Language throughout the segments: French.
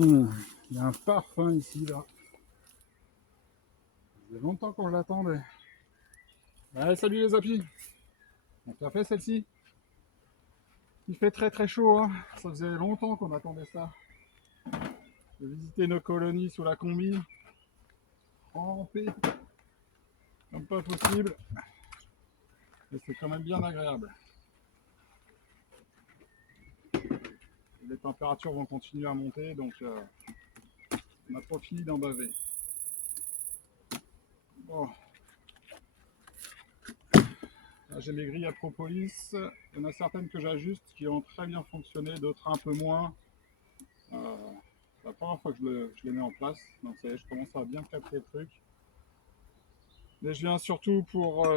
Il y a un parfum ici, là. Ça fait longtemps qu'on l'attendait. Allez, salut les apis. On t'a fait celle-ci. Il fait très très chaud, hein. Ça faisait longtemps qu'on attendait ça. De visiter nos colonies sous la combi. Ramper comme pas possible. Et c'est quand même bien agréable. Les températures vont continuer à monter, donc on n'a pas fini d'en baver. Bon. Là, j'ai mes grilles à propolis. Il y en a certaines que j'ajuste qui ont très bien fonctionné, d'autres un peu moins. C'est la première fois que je les mets en place, donc ça y est, je commence à bien capter le truc. Mais je viens surtout pour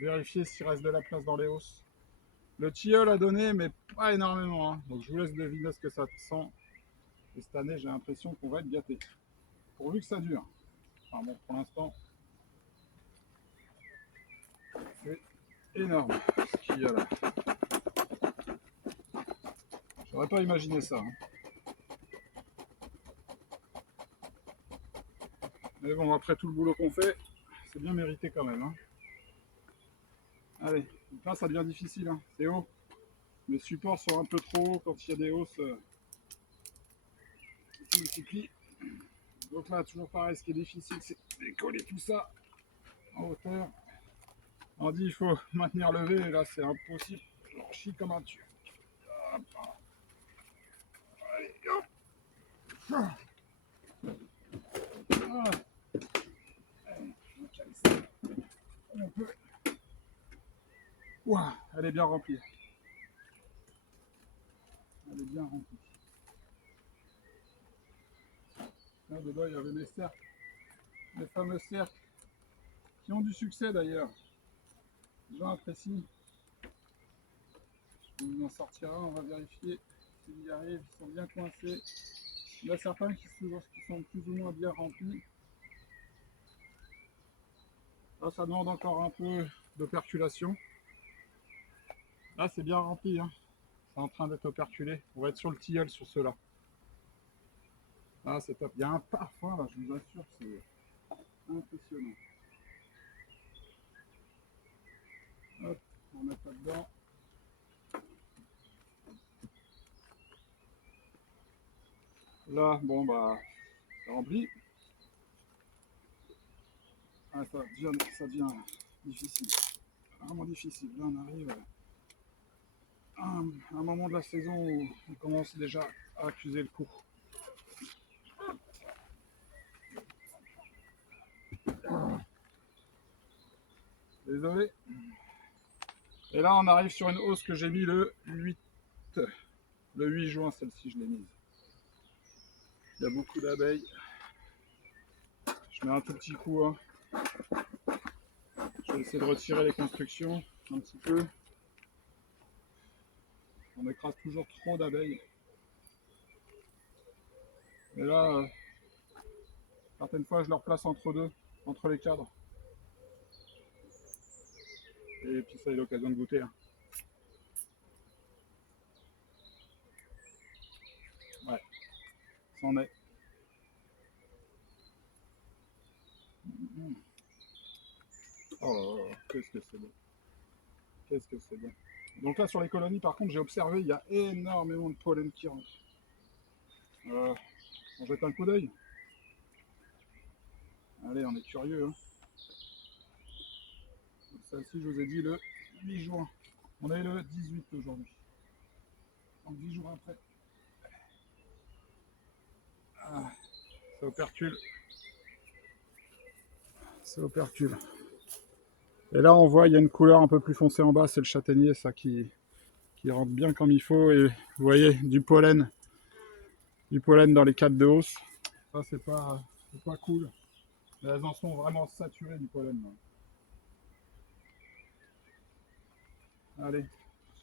vérifier s'il reste de la place dans les hausses. Le tilleul a donné, mais pas énormément, hein. Donc je vous laisse deviner ce que ça sent. Et cette année, j'ai l'impression qu'on va être gâté. Pourvu que ça dure. Enfin bon, pour l'instant, c'est énorme ce qu'il y a là. J'aurais pas imaginé ça, hein. Mais bon, après tout le boulot qu'on fait, c'est bien mérité quand même, hein. Allez, donc là ça devient difficile, hein. C'est haut. Mes supports sont un peu trop hauts quand il y a des hausses qui multiplient. Donc là, toujours pareil, ce qui est difficile, c'est de coller tout ça en hauteur. On dit il faut maintenir levé, et là c'est impossible. J'en chie comme un dieu. Allez, hop. Ah. Allez, on cale ça. On peut. Ouah, elle est bien remplie. Elle est bien remplie. Là dedans, il y avait mes cercles, les fameux cercles qui ont du succès d'ailleurs. Les gens apprécient. On en sortira, on va vérifier s'ils y arrivent. Ils sont bien coincés. Il y en a certains qui sont plus ou moins bien remplis. Là, ça demande encore un peu d'operculation. Là, c'est bien rempli, hein. C'est en train d'être operculé. On va être sur le tilleul sur ceux-là. Ah, c'est top. Il y a un parfum là, je vous assure, c'est impressionnant. Hop, on met ça dedans. Là, bon bah, c'est rempli. Ah, ça devient difficile. Vraiment difficile. Là, on arrive à un moment de la saison où on commence déjà à accuser le coup. Désolé. Et là, on arrive sur une hausse que j'ai mis le 8 juin, celle-ci, je l'ai mise. Il y a beaucoup d'abeilles. Je mets un tout petit coup, hein. Je vais essayer de retirer les constructions un petit peu. On écrase toujours trop d'abeilles. Et là, certaines fois, je leur place entre deux, entre les cadres. Et puis ça a l'occasion de goûter, hein. Ouais, c'en est. Oh, qu'est-ce que c'est bon. Qu'est-ce que c'est bon. Donc là, sur les colonies, par contre, j'ai observé, il y a énormément de pollen qui rentre. On jette un coup d'œil. Allez, on est curieux, hein. Celle-ci, je vous ai dit le 8 juin. On est le 18 aujourd'hui. Donc 10 jours après. Ah, ça opercule. Ça opercule. Et là, on voit, il y a une couleur un peu plus foncée en bas, c'est le châtaignier, ça qui rentre bien comme il faut. Et vous voyez, du pollen dans les cadres de hausse. Ça, c'est pas cool. Et elles en sont vraiment saturées du pollen, là. Allez,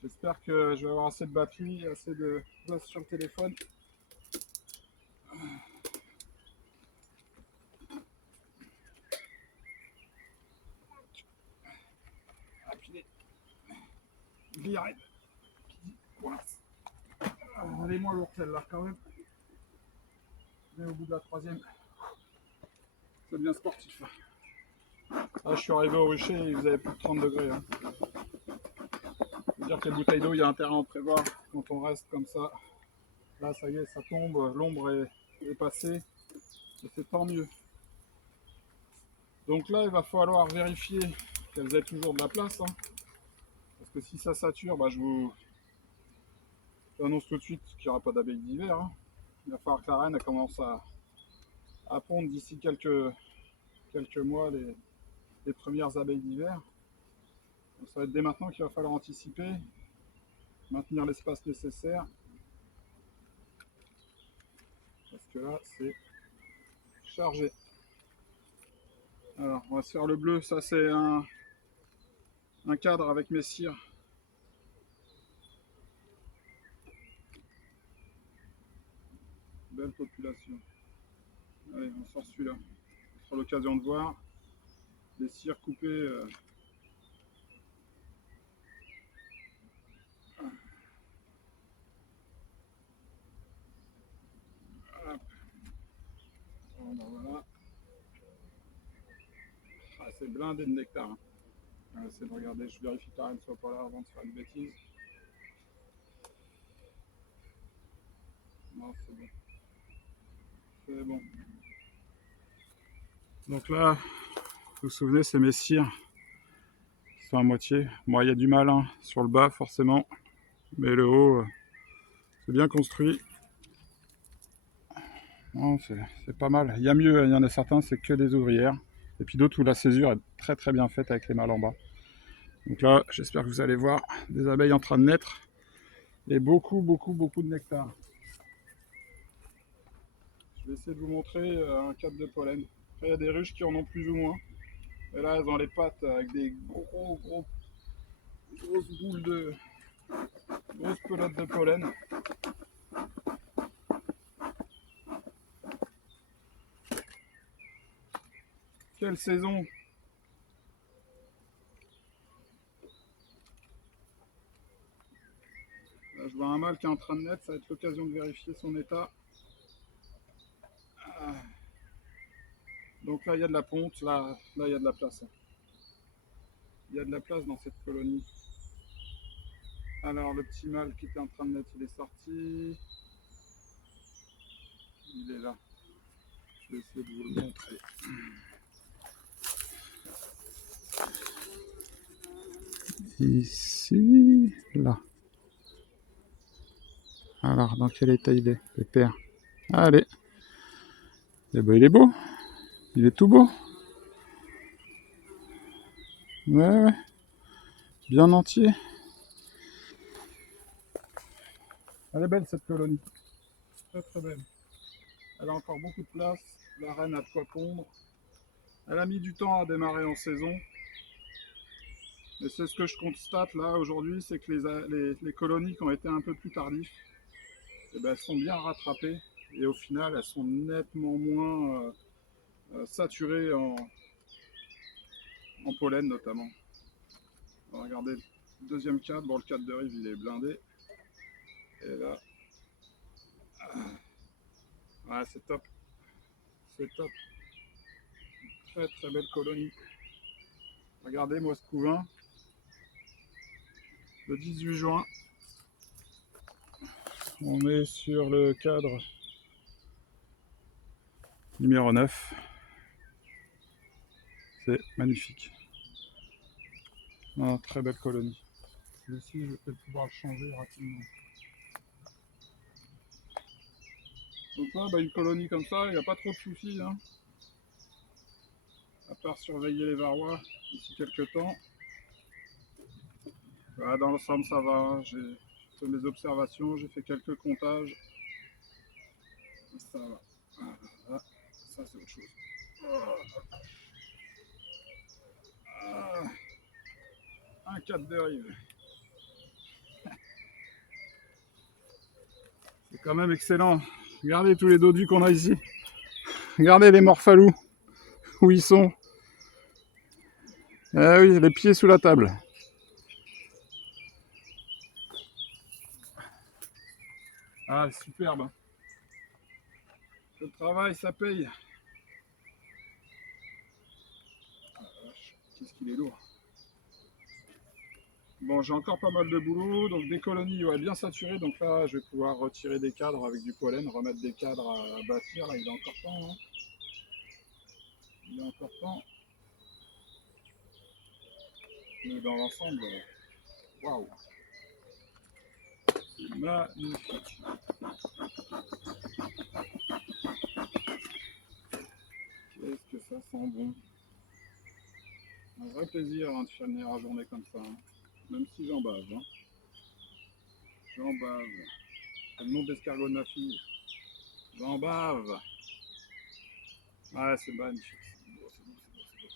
j'espère que je vais avoir assez de batterie, assez de place sur le téléphone. Ah, puis les arrête. Voilà. Elle est moins lourde celle-là quand même. Mais au bout de la troisième, c'est bien sportif. Là, je suis arrivé au rucher et vous avez plus de 30 degrés. Hein. C'est-à-dire que les bouteilles d'eau, il y a intérêt à en prévoir quand on reste comme ça. Là, ça y est, ça tombe, l'ombre est passée. Et c'est tant mieux. Donc là, il va falloir vérifier qu'elles aient toujours de la place. Hein. Parce que si ça sature, bah, je vous annonce tout de suite qu'il n'y aura pas d'abeilles d'hiver. Hein. Il va falloir que la reine elle commence à pondre d'ici quelques mois les premières abeilles d'hiver. Donc ça va être dès maintenant qu'il va falloir anticiper, maintenir l'espace nécessaire. Parce que là, c'est chargé. Alors, on va se faire le bleu. Ça, c'est un cadre avec mes cires. Belle population. Allez, on sort celui-là. Ce sera l'occasion de voir des cires coupées. Voilà. Ah, c'est blindé de nectar. Hein. On va essayer de regarder. Je vérifie que la reine ne soit pas là avant de faire une bêtise. Non, c'est bon. C'est bon. Donc là, vous vous souvenez, c'est mes cires qui sont à moitié. Bon, il y a du malin sur le bas, forcément. Mais le haut, c'est bien construit. Non, c'est pas mal. Il y a mieux, il y en a certains, c'est que des ouvrières. Et puis d'autres où la césure est très très bien faite avec les mâles en bas. Donc là, j'espère que vous allez voir des abeilles en train de naître. Et beaucoup de nectar. Je vais essayer de vous montrer un cadre de pollen. Après, il y a des ruches qui en ont plus ou moins. Et là, elles ont les pattes avec des grosses boules grosses pelotes de pollen. Quelle saison! Là, je vois un mâle qui est en train de naître, ça va être l'occasion de vérifier son état. Donc là, il y a de la ponte, là, il y a de la place. Il y a de la place dans cette colonie. Alors, le petit mâle qui était en train de naître, il est sorti. Il est là. Je vais essayer de vous le montrer. Ici, là. Alors, dans quel état il est, le père? Allez. Eh ben, il est beau. Il est tout beau. Ouais. Bien entier. Elle est belle cette colonie. Très très belle. Elle a encore beaucoup de place. La reine a de quoi pondre. Elle a mis du temps à démarrer en saison. Et c'est ce que je constate là aujourd'hui, c'est que les colonies qui ont été un peu plus tardifs, eh ben, elles sont bien rattrapées. Et au final, elles sont nettement moins saturées en pollen notamment. On va regarder le deuxième cadre. Bon, le cadre de rive, il est blindé. Et là, ah, c'est top. C'est top. Très très belle colonie. Regardez, moi ce couvain, le 18 juin, on est sur le cadre numéro 9. C'est magnifique. Ah, très belle colonie. Celui-ci, je vais peut-être pouvoir le changer rapidement. Donc là, bah, une colonie comme ça, il n'y a pas trop de soucis. Hein. À part surveiller les varrois d'ici quelques temps. Voilà, dans l'ensemble, ça va. J'ai fait mes observations, j'ai fait quelques comptages. Ça va. Voilà. Ça, c'est autre chose. Ah. Un cadre de rive. C'est quand même excellent. Regardez tous les dodus qu'on a ici. Regardez les morphalous. Où ils sont. Ah oui, les pieds sous la table. Ah, superbe. Le travail, ça paye. Qu'est-ce qu'il est lourd. Bon, j'ai encore pas mal de boulot, donc des colonies ouais, bien saturées. Donc là, je vais pouvoir retirer des cadres avec du pollen, remettre des cadres à bâtir. Là, il est encore temps. Hein. Il est encore temps. Mais dans l'ensemble, waouh, c'est magnifique. Qu'est-ce que ça sent bon. Un vrai plaisir hein, de finir la journée comme ça. Hein. Même si j'en bave. Hein. J'en bave. C'est le nom d'escargot de ma fille. J'en bave. Ouais, c'est magnifique. C'est beau, c'est beau, c'est beau, c'est beau.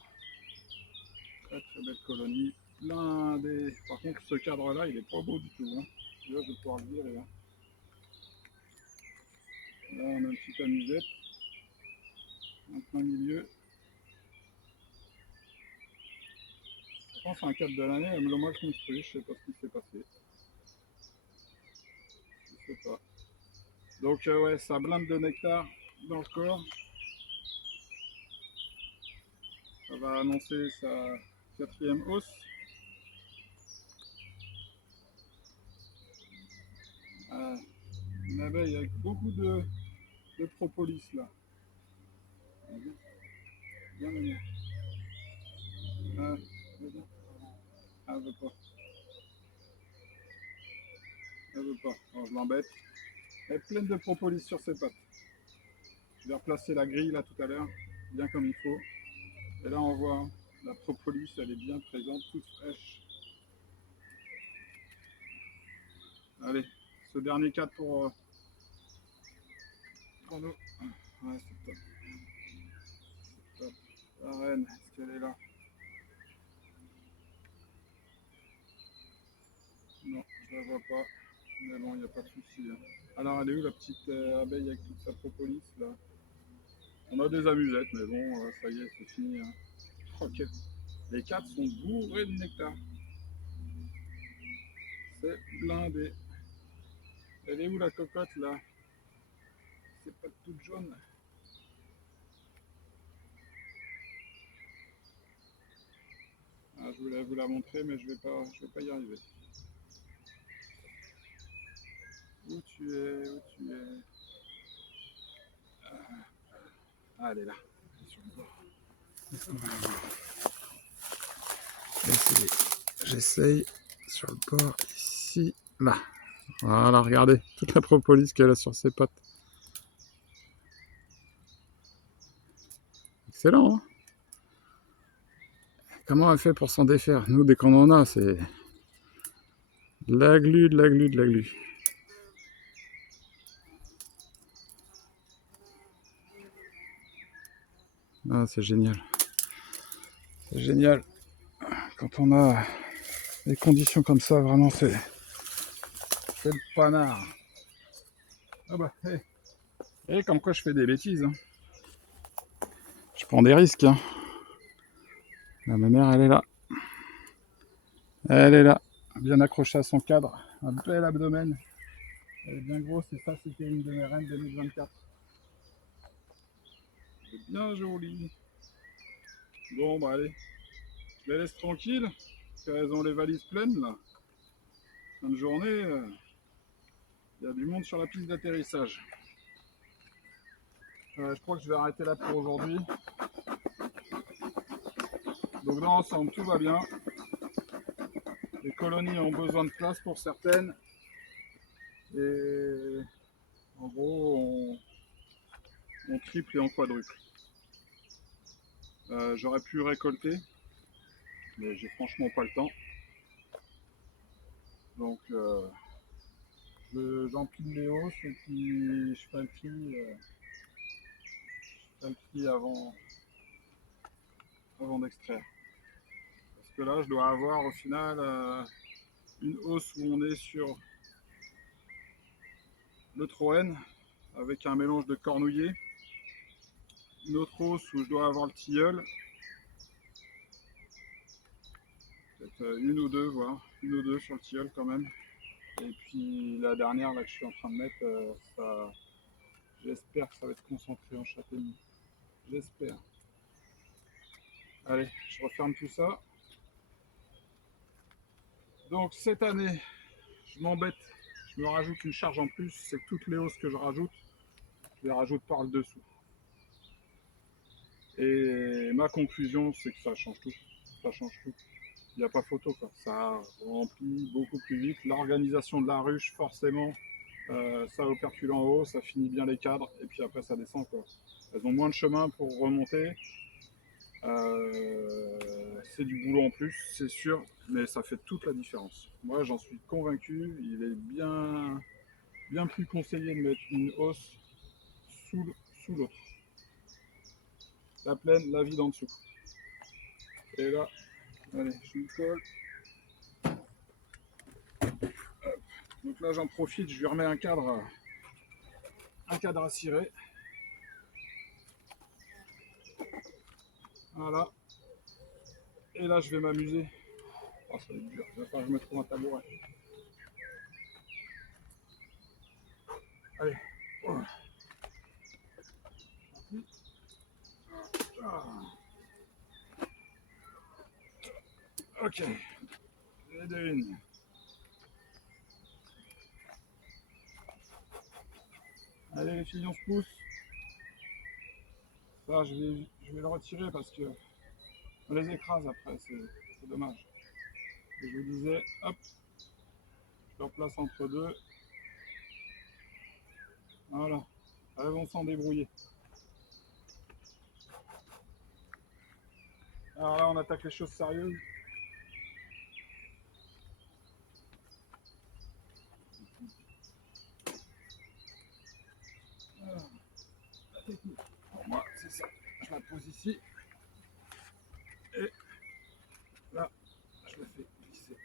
Très très belle colonie. Blindé. Par contre, ce cadre-là, il est pas beau du tout. Hein. Là, je vais pouvoir le virer. Hein. Là, on a une petite amusette. En plein milieu. Je pense c'est un cadre de l'année, elle me l'a mal construit. Je sais pas ce qui s'est passé. Je sais pas. Donc, ouais, ça blinde de nectar dans le corps. Ça va annoncer sa quatrième hausse. Une abeille avec beaucoup de propolis là. Bien aimé. Ah, elle veut pas. Elle veut pas. Alors je l'embête. Elle est pleine de propolis sur ses pattes. Je vais replacer la grille là tout à l'heure, bien comme il faut. Et là on voit hein, la propolis, elle est bien présente, toute fraîche. Allez, ce dernier cadre pour nous. Ouais, c'est top. C'est top. La reine, est-ce qu'elle est là? Non, je la vois pas. Mais bon, il n'y a pas de souci. Hein. Alors, elle est où la petite abeille avec toute sa propolis là? On a des amusettes, mais bon, ça y est, c'est fini. Hein. Ok. Les quatre sont bourrés de nectar. C'est blindé. Elle est où la cocotte là? C'est pas toute jaune. Ah, je voulais vous la montrer, mais je vais pas y arriver. Où tu es? Où tu es? Ah, elle est là. Elle est sur le bord. Est-ce qu'on va la voir? Essayer. J'essaye sur le bord ici, là. Voilà, regardez toute la propolis qu'elle a sur ses pattes. Excellent, hein? Comment elle fait pour s'en défaire? Nous, dès qu'on en a, c'est de la glu, de la glu, de la glu. Ah, c'est génial. C'est génial. Quand on a des conditions comme ça, vraiment, c'est le panard. Ah bah, hey. Et comme quoi je fais des bêtises. Hein. Je prends des risques. Hein. Là, ma mère, elle est là. Elle est là, bien accrochée à son cadre. Un bel abdomen. Elle est bien grosse et ça, c'était une de mes reines 2024. Elle est bien jolie. Bon, bah allez. Je les laisse tranquilles. Parce qu'elles ont les valises pleines, là. Fin de journée, y a du monde sur la piste d'atterrissage. Je crois que je vais arrêter là pour aujourd'hui. Donc dans l'ensemble, tout va bien. Les colonies ont besoin de place pour certaines. Et en gros, on triple et on quadruple. J'aurais pu récolter, mais j'ai franchement pas le temps. Donc j'empile les hausses et puis je fais le tri avant d'extraire. Parce que là, je dois avoir au final une hausse où on est sur le Troène avec un mélange de cornouiller. Une autre hausse où je dois avoir le tilleul. Peut-être une ou deux, voire une ou deux sur le tilleul quand même. Et puis la dernière là que je suis en train de mettre, J'espère que ça va être concentré en châtaignier. J'espère. Allez, je referme tout ça. Donc cette année, je m'embête, je me rajoute une charge en plus, c'est que toutes les hausses que je les rajoute par le dessous. Et ma conclusion, c'est que ça change tout. Ça change tout. Il n'y a pas photo, quoi. Ça remplit beaucoup plus vite. L'organisation de la ruche, forcément, ça opercule en haut, ça finit bien les cadres, et puis après ça descend, quoi. Elles ont moins de chemin pour remonter. C'est du boulot en plus, c'est sûr, mais ça fait toute la différence. Moi, j'en suis convaincu. Il est bien plus conseillé de mettre une hausse sous l'autre. La plaine, la vide en dessous. Et là, allez, je lui colle. Hop. Donc là, j'en profite, je lui remets un cadre à cirer. Voilà. Et là, je vais m'amuser. Oh, ça va être dur. Il va falloir que je me trouve un tabouret. Allez. Oh. Ah. Ok. Les deux une. Allez, les filles, on se pousse. Ça, je vais le retirer parce que on les écrase après. C'est dommage. Et je vous disais, hop, je leur place entre deux. Voilà. Elles vont s'en débrouiller. Alors là, on attaque les choses sérieuses. Alors, la technique, pour moi, c'est ça. Je la pose ici. Et là, je le fais glisser.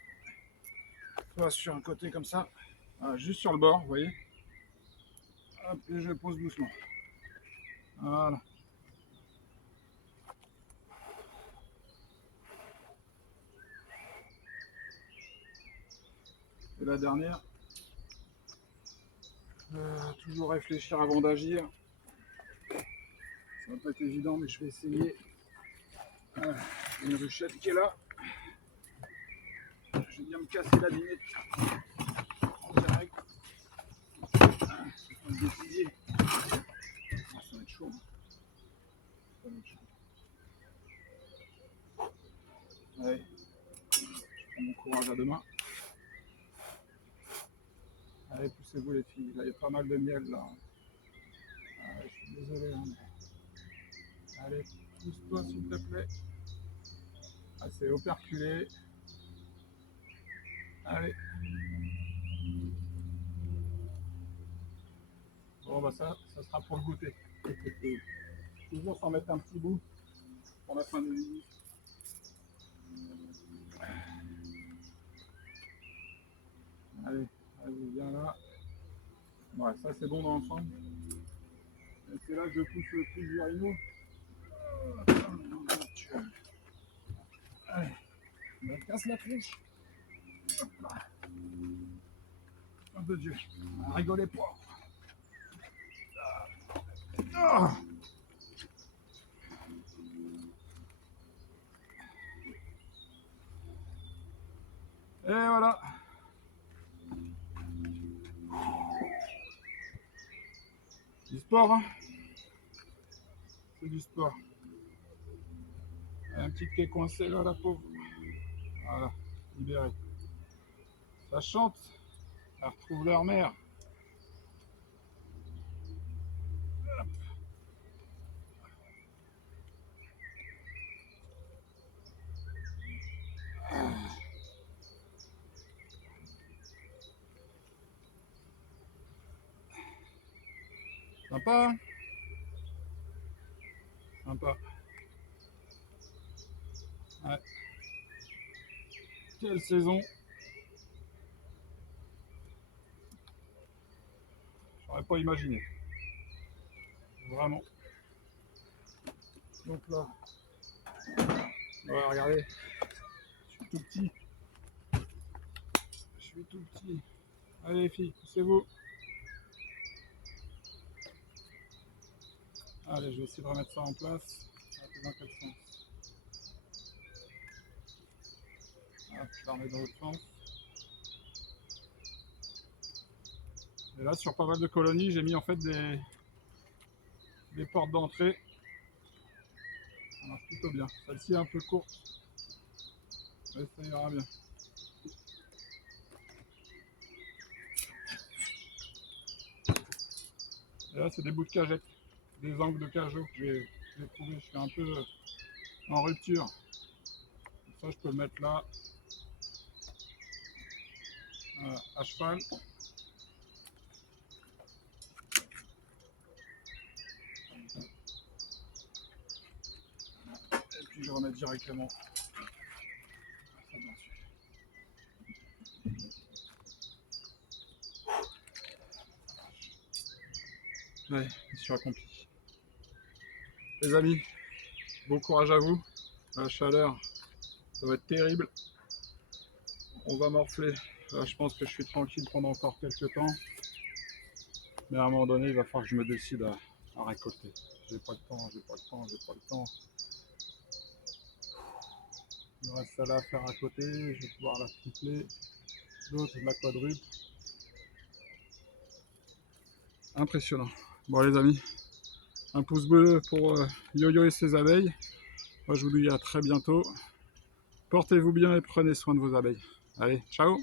Soit sur un côté comme ça. Voilà, juste sur le bord, vous voyez. Hop, et je pose doucement. Voilà. Et la dernière. Toujours réfléchir avant d'agir. Ça va pas être évident, mais je vais essayer. Voilà. Une ruchette qui est là. Je vais bien me casser la dinette. Direct. C'est un décider. Oh, ça va être chaud. Ça va être chaud. Allez. Je prends mon courage à deux mains. Allez, poussez-vous les filles. Là, il y a pas mal de miel là. Ah, je suis désolé. Hein. Allez, pousse-toi s'il te plaît. Ah, c'est operculé. Allez. Bon, bah ça sera pour le goûter. Toujours s'en mettre un petit bout pour la fin de midi. Allez, allez, viens là. Ouais, ça c'est bon dans l'ensemble. C'est là que je pousse le plus du rhino. Allez, on me casse la triche. Un de Dieu. Rigolez pas. Ah. Et voilà. Du sport, hein. C'est du sport. Un petit qui est coincé là, la pauvre. Voilà, libéré. Ça chante. Elles retrouvent leur mère. Sympa, hein. Sympa. Ouais. Quelle saison. J'aurais pas imaginé. Vraiment. Donc là, ouais, regardez, je suis tout petit. Je suis tout petit. Allez les filles, poussez-vous. Allez, je vais essayer de remettre ça en place. Dans quel sens? Ah, je la remets dans l'autre sens. Et là, sur pas mal de colonies, j'ai mis en fait des portes d'entrée. Ça marche plutôt bien. Celle-ci est un peu courte, mais ça ira bien. Et là, c'est des bouts de cagette, des angles de cajot que j'ai trouvé. Je suis un peu en rupture. Ça, je peux le mettre là, à cheval. Et puis je remets directement. Ouais, mission accomplie. Les amis, bon courage à vous. La chaleur, ça va être terrible. On va morfler. Là, je pense que je suis tranquille pendant encore quelques temps. Mais à un moment donné, il va falloir que je me décide à récolter. J'ai pas le temps, j'ai pas le temps, j'ai pas le temps. Il me reste celle-là à faire à côté. Je vais pouvoir la tripler. L'autre, la quadruple. Impressionnant. Bon les amis, un pouce bleu pour Yo-Yo et ses abeilles. Moi je vous dis à très bientôt. Portez-vous bien et prenez soin de vos abeilles. Allez, ciao!